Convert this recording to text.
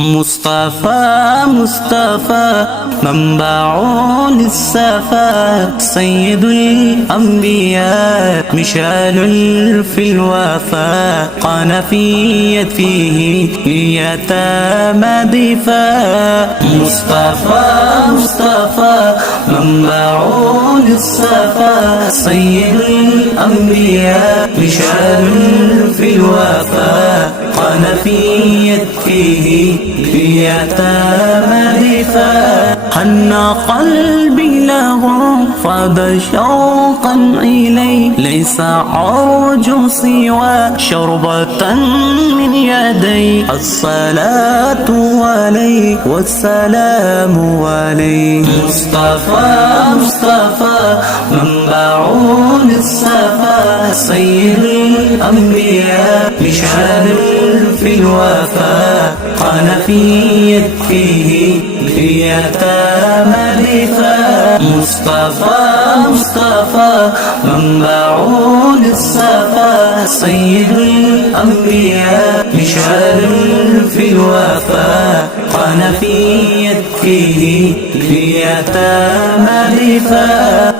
مصطفى مصطفى منبع للصفا، سيد الأنبياء مشعل في الوفاء، قنفيت فيه اليتامى دفاع. مصطفى مصطفى منبع للصفا، سيد الأنبياء مشعل في الوفاء، قنفيت فيه اليتامى دفاع. حن قلبي له فاض شوقا إليه، ليس أرجو سوى شربة من يدي. الصلاة عليه والسلام عليه. مصطفى مصطفى منبع للصفا، سيد الأنبياء مشعل في الوفاء، قنفيت فيه اليتامى دفاع. مصطفى مصطفى منبع للصفا، سيد الأنبياء مشعل في الوفاء، قنفيت فيه اليتامى دفاع.